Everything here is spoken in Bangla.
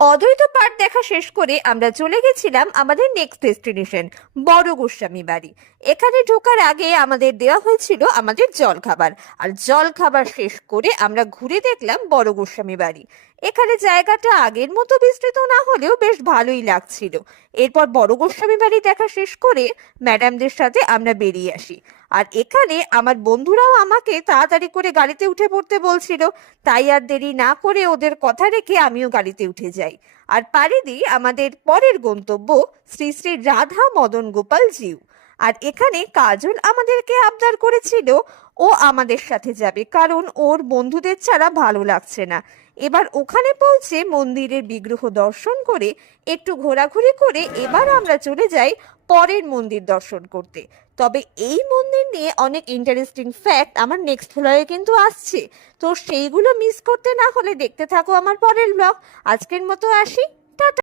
অদ্বৈত পার্ক দেখা শেষ করে আমরা চলে গেছিলাম আমাদের নেক্সট ডেস্টিনেশন বড় গোস্বামী বাড়ি। এখানে ঢোকার আগে আমাদের দেওয়া হয়েছিল আমাদের জল খাবার, আর জল খাবার শেষ করে আমরা ঘুরে দেখলাম বড় গোস্বামী বাড়ি। এখানে জায়গাটা আগের মতো বিস্তৃত না হলেও বেশ ভালোই লাগছিল। এরপর বড় গোস্বামী বাড়ি দেখা শেষ করে ম্যাডামদের সাথে আমরা বেরিয়ে আসি। আর এখানে আমার বন্ধুরাও আমাকে তাড়াতাড়ি করে গাড়িতে উঠে পড়তে বলছিল, তাই আর দেরি না করে ওদের কথা রেখে আমিও গাড়িতে উঠে যাই। আর পাড়ি দিই আমাদের পরের গন্তব্য শ্রী শ্রী রাধা মদন গোপাল জিউ। আর এখানে কাজল আমাদেরকে আবদার করেছিল ও আমাদের সাথে যাবে, কারণ ওর বন্ধুদের ছাড়া ভালো লাগছে না। এবার ওখানে পৌঁছে মন্দিরের বিগ্রহ দর্শন করে একটু ঘোরাঘুরি করে এবার আমরা চলে যাই পরের মন্দির দর্শন করতে। তবে এই মন্দির নিয়ে অনেক ইন্টারেস্টিং ফ্যাক্ট আমার নেক্সট ব্লগে কিন্তু আসছে, তো সেইগুলো মিস করতে না হলে দেখতে থাকো আমার পরের ব্লগ। আজকের মতো আসি।